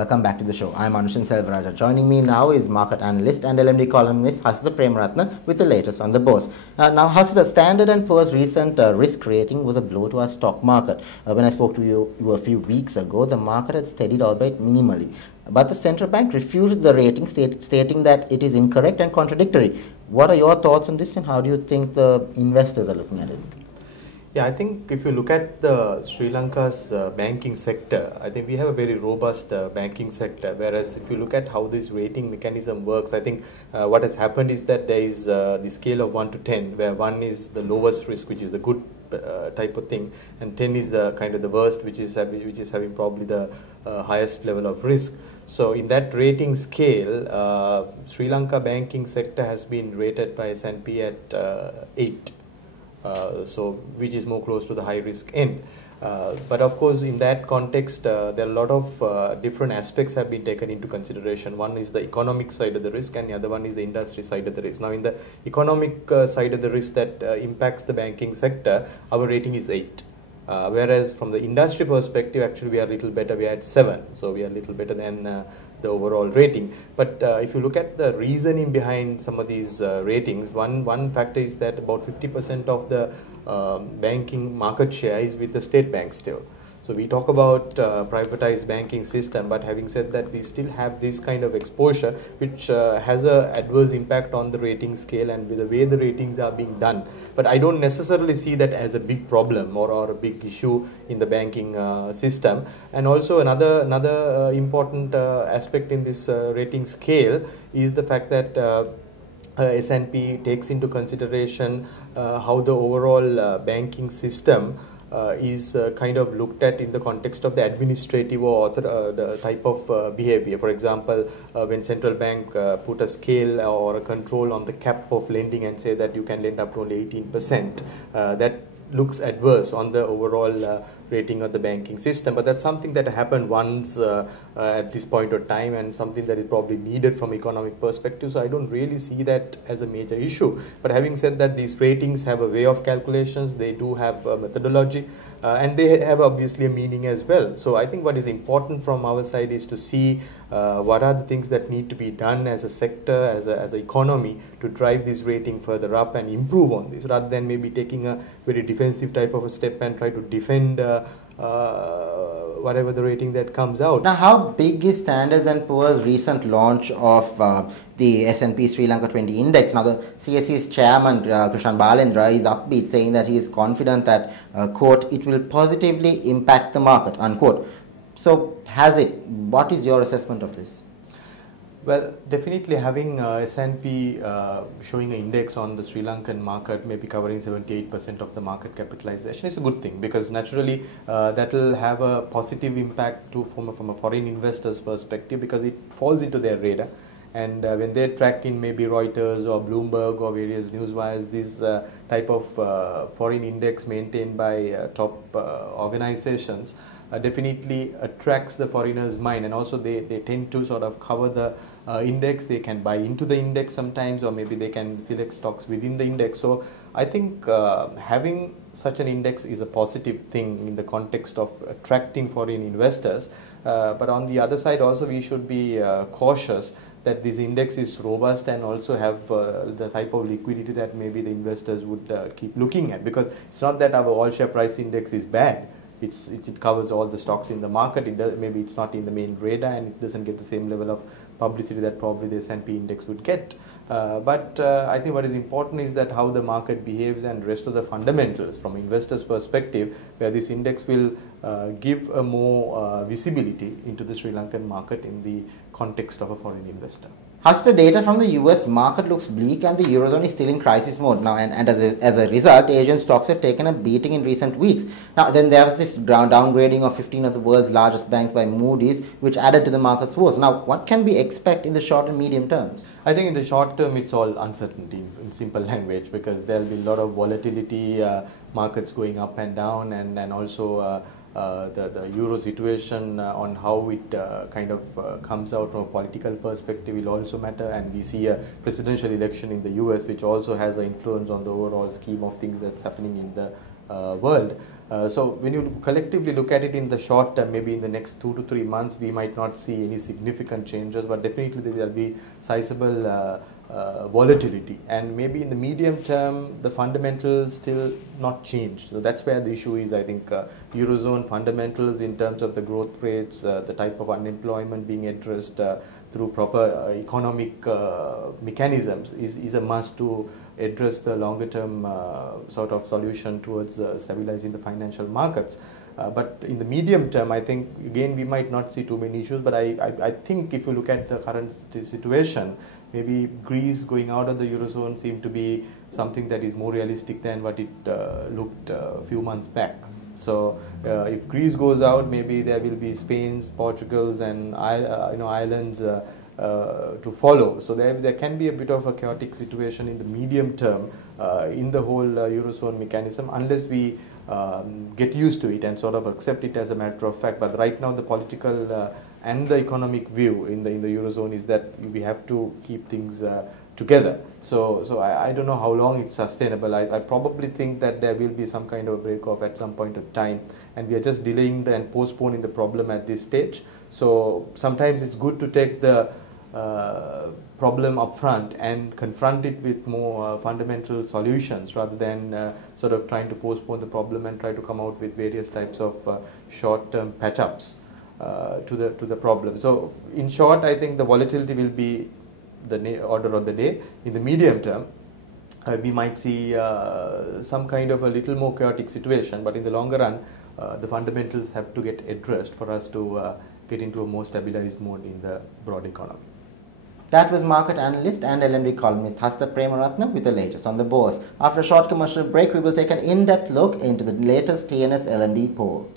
welcome back to the show. I'm Anushan Selvaraja. Joining me now is market analyst and LMD columnist Hasitha Premaratne with the latest on the Bourse. Now, Hasitha, Standard & Poor's recent risk rating was a blow to our stock market. When I spoke to you a few weeks ago, the market had steadied, albeit minimally. But the central bank refuted the rating, stating that it is incorrect and contradictory. What are your thoughts on this, and how do you think the investors are looking at it? Yeah, I think if you look at the Sri Lanka's banking sector, I think we have a very robust banking sector. Whereas if you look at how this rating mechanism works, I think what has happened is that there is the scale of 1 to 10, where 1 is the lowest risk, which is the good type of thing, and 10 is the kind of the worst, which is having probably the highest level of risk. So in that rating scale, Sri Lanka banking sector has been rated by S&P at 8. Which is more close to the high risk end. But of course, in that context, there are a lot of different aspects have been taken into consideration. One is the economic side of the risk, and the other one is the industry side of the risk. Now, in the economic side of the risk that impacts the banking sector, our rating is 8. Whereas from the industry perspective, actually we are a little better. We are at 7, so we are a little better than the overall rating. But if you look at the reasoning behind some of these ratings, one factor is that about 50% of the banking market share is with the state bank still. So we talk about privatized banking system, but having said that, we still have this kind of exposure, which has an adverse impact on the rating scale and with the way the ratings are being done. But I don't necessarily see that as a big problem or a big issue in the banking system. And also another important aspect in this rating scale is the fact that S&P takes into consideration how the overall banking system is kind of looked at in the context of the administrative or the type of behavior. For example, when central bank put a scale or a control on the cap of lending and say that you can lend up to only 18%, that looks adverse on the overall rating of the banking system. But that's something that happened once at this point of time, and something that is probably needed from economic perspective. So I don't really see that as a major issue. But having said that, these ratings have a way of calculations, they do have a methodology, and they have obviously a meaning as well. So I think what is important from our side is to see what are the things that need to be done as a sector, as an economy, to drive this rating further up and improve on this, rather than maybe taking a very defensive type of a step and try to defend whatever the rating that comes out. Now, how big is Standard & Poor's recent launch of the S&P Sri Lanka 20 index? Now, the CSE's chairman, Kiran H, is upbeat, saying that he is confident that, quote, it will positively impact the market, unquote. So, has it? What is your assessment of this? Well, definitely having S&P showing an index on the Sri Lankan market, maybe covering 78% of the market capitalization, is a good thing, because naturally that will have a positive impact from a foreign investor's perspective, because it falls into their radar. And when they track in maybe Reuters or Bloomberg or various news wires, this type of foreign index maintained by top organizations definitely attracts the foreigners' mind, and also they tend to sort of cover the index. They can buy into the index sometimes, or maybe they can select stocks within the index. So I think having such an index is a positive thing in the context of attracting foreign investors. But on the other side also, we should be cautious that this index is robust and also have the type of liquidity that maybe the investors would keep looking at, because it's not that our all share price index is bad. It covers all the stocks in the market. Maybe it's not in the main radar, and it doesn't get the same level of publicity that probably the S&P index would get. But I think what is important is that how the market behaves and rest of the fundamentals from investors' perspective, where this index will give a more visibility into the Sri Lankan market in the context of a foreign investor. As the data from the US market looks bleak, and the Eurozone is still in crisis mode now, and as a result, Asian stocks have taken a beating in recent weeks. Now, then there was this downgrading of 15 of the world's largest banks by Moody's, which added to the market's woes. Now, what can we expect in the short and medium terms? I think in the short term, it's all uncertainty in simple language, because there will be a lot of volatility, markets going up and down, and also the euro situation on how it kind of comes out from a political perspective will also matter. And we see a presidential election in the US, which also has an influence on the overall scheme of things that's happening in the world. So when you collectively look at it in the short term, maybe in the next 2 to 3 months, we might not see any significant changes, but definitely there will be sizable volatility, and maybe in the medium term the fundamentals still not changed. So that's where the issue is. I think Eurozone fundamentals in terms of the growth rates, the type of unemployment being addressed through proper economic mechanisms is a must to address the longer term sort of solution towards stabilizing the financial markets. But in the medium term, I think again we might not see too many issues, but I think if you look at the current situation, maybe Greece going out of the Eurozone seemed to be something that is more realistic than what it looked a few months back. So if Greece goes out, maybe there will be Spain's, Portugal's and Ireland's to follow. So there can be a bit of a chaotic situation in the medium term in the whole Eurozone mechanism, unless we get used to it and sort of accept it as a matter of fact. But right now the political and the economic view in the Eurozone is that we have to keep things together. So I don't know how long it's sustainable. I probably think that there will be some kind of a break off at some point of time, and we are just delaying and postponing the problem at this stage. So sometimes it's good to take the problem up front and confront it with more fundamental solutions, rather than sort of trying to postpone the problem and try to come out with various types of short-term patch-ups to the problem. So in short, I think the volatility will be the order of the day. In the medium term, we might see some kind of a little more chaotic situation, but in the longer run, the fundamentals have to get addressed for us to get into a more stabilized mode in the broad economy. That was market analyst and LMD columnist Hasitha Premaratne with the latest on the bourse. After a short commercial break, we will take an in-depth look into the latest TNS LMD poll.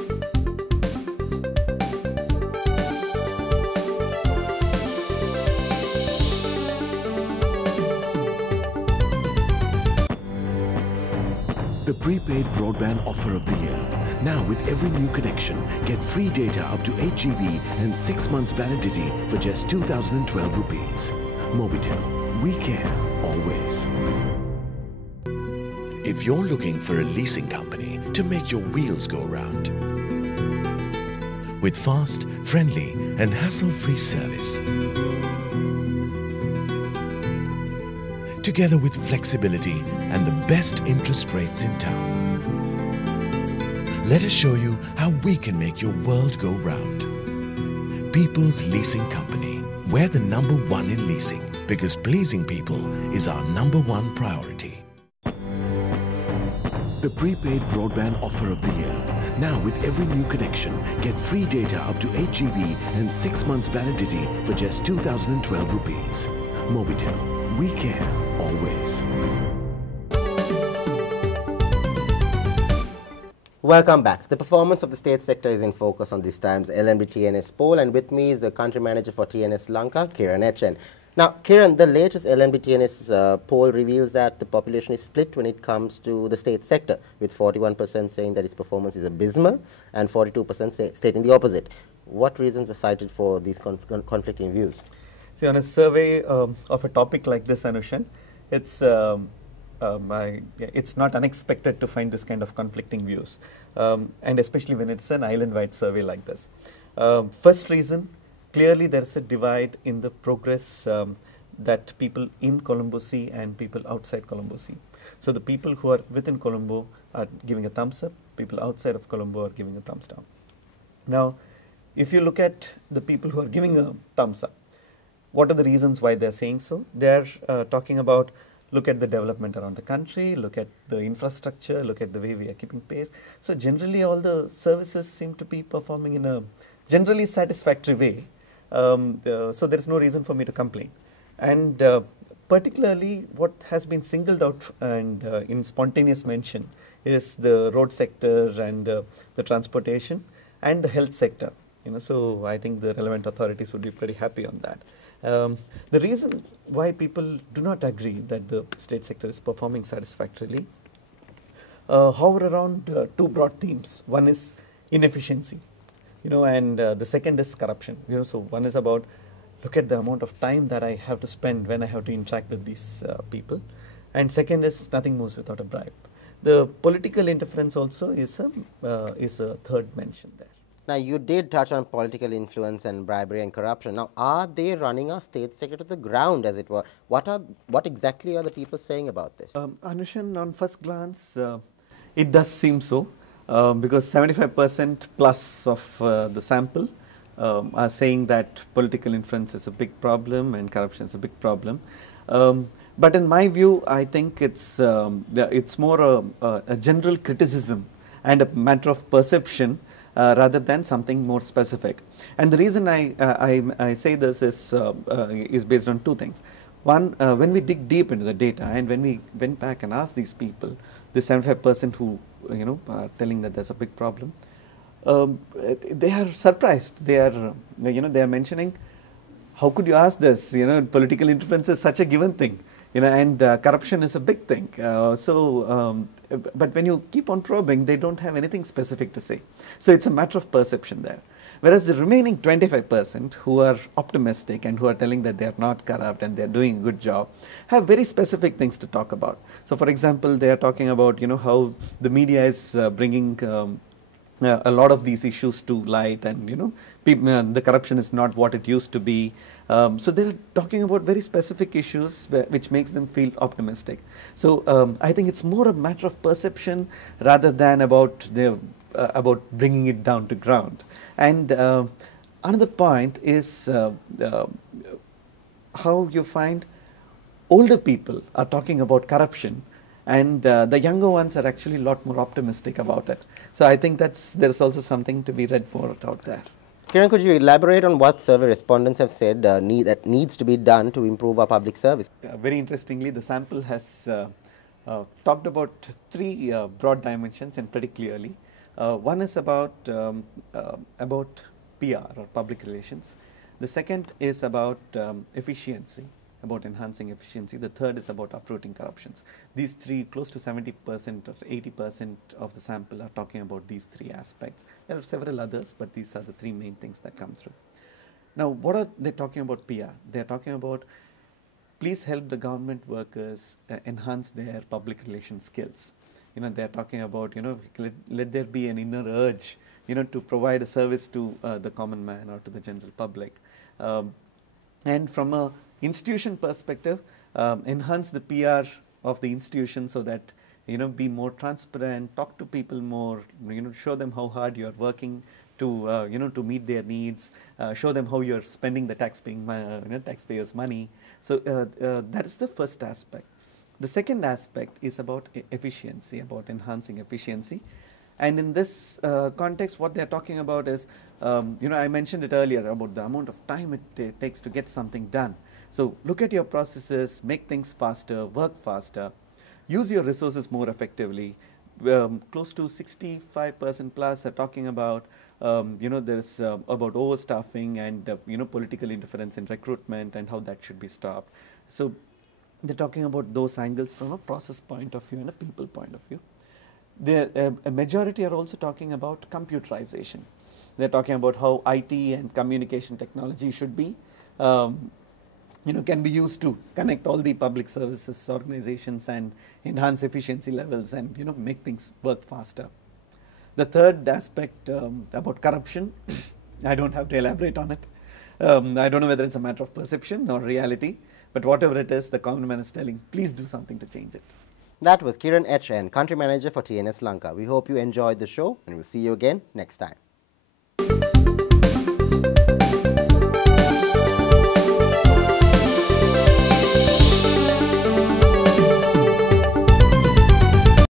The prepaid broadband offer of the year. Now with every new connection, get free data up to 8 GB and 6 months validity for just 2012 rupees. Mobitel, we care always. If you're looking for a leasing company to make your wheels go round, with fast, friendly and hassle-free service, together with flexibility and the best interest rates in town, let us show you how we can make your world go round. People's Leasing Company. We're the #1 in leasing because pleasing people is our #1 priority. The prepaid broadband offer of the year. Now with every new connection, get free data up to 8 GB and 6 months validity for just 2012 rupees. Mobitel, we care always. Welcome back. The performance of the state sector is in focus on this time's LMD TNS poll, and with me is the country manager for Tns Lanka, Kiran H. Now, Kiran, the latest LMD TNS poll reveals that the population is split when it comes to the state sector, with 41% saying that its performance is abysmal and 42% stating the opposite. What reasons were cited for these conflicting views? See, on a survey of a topic like this, Anushan, it's not unexpected to find this kind of conflicting views, and especially when it's an island-wide survey like this. First reason, clearly there is a divide in the progress that people in Colombo see and people outside Colombo see. So the people who are within Colombo are giving a thumbs up, people outside of Colombo are giving a thumbs down. Now, if you look at the people who are giving a thumbs up, what are the reasons why they're saying so? They're talking about, look at the development around the country, look at the infrastructure, look at the way we are keeping pace. So generally all the services seem to be performing in a generally satisfactory way. So there is no reason for me to complain. And particularly what has been singled out and in spontaneous mention is the road sector and the transportation and the health sector. So I think the relevant authorities would be pretty happy on that. The reason why people do not agree that the state sector is performing satisfactorily hover around two broad themes. One is inefficiency, and the second is corruption. So one is about, look at the amount of time that I have to spend when I have to interact with these people, and second is nothing moves without a bribe. The political interference also is a third mention there. Now, you did touch on political influence and bribery and corruption. Now, are they running our state sector to the ground, as it were? What exactly are the people saying about this? Anushan, on first glance, it does seem so, because 75% plus of the sample are saying that political influence is a big problem and corruption is a big problem. But in my view, I think it's more a general criticism and a matter of perception rather than something more specific. And the reason I say this is based on two things. One, when we dig deep into the data and when we went back and asked these people, the 75% who are telling that there's a big problem, they are surprised. They are mentioning, how could you ask this? Political interference is such a given thing, and corruption is a big thing. But when you keep on probing, they don't have anything specific to say. So it's a matter of perception there. Whereas the remaining 25% who are optimistic and who are telling that they are not corrupt and they are doing a good job have very specific things to talk about. So for example, they are talking about how the media is bringing a lot of these issues to light, and the corruption is not what it used to be. So they're talking about very specific issues which makes them feel optimistic. So I think it's more a matter of perception rather than about bringing it down to ground. And another point is how you find older people are talking about corruption, and the younger ones are actually a lot more optimistic about it. So I think there's also something to be read more out there. Kiran, could you elaborate on what survey respondents have said that needs to be done to improve our public service? Very interestingly, the sample has talked about three broad dimensions and pretty clearly. One is about PR or public relations. The second is about efficiency, about enhancing efficiency. The third is about uprooting corruptions. These three, close to 70% or 80% of the sample are talking about these three aspects. There are several others, but these are the three main things that come through. Now, what are they talking about PR? They are talking about, please help the government workers enhance their public relations skills. They are talking about, let there be an inner urge, to provide a service to the common man or to the general public. And from a institution perspective, enhance the PR of the institution so that, be more transparent, talk to people more, show them how hard you are working to, to meet their needs, show them how you are spending the taxpayers' money. So that is the first aspect. The second aspect is about efficiency, about enhancing efficiency. And in this context, what they're talking about is, I mentioned it earlier about the amount of time it takes to get something done. So look at your processes, make things faster, work faster, use your resources more effectively. Close to 65% plus are talking about, there's about overstaffing and, political interference in recruitment and how that should be stopped. So they're talking about those angles from a process point of view and a people point of view. A majority are also talking about computerization. They're talking about how IT and communication technology should be, can be used to connect all the public services organizations and enhance efficiency levels and, make things work faster. The third aspect about corruption, I don't have to elaborate on it. I don't know whether it's a matter of perception or reality, but whatever it is, the common man is telling, please do something to change it. That was Kiran H, Country Manager for TNS Lanka. We hope you enjoyed the show, and we'll see you again next time.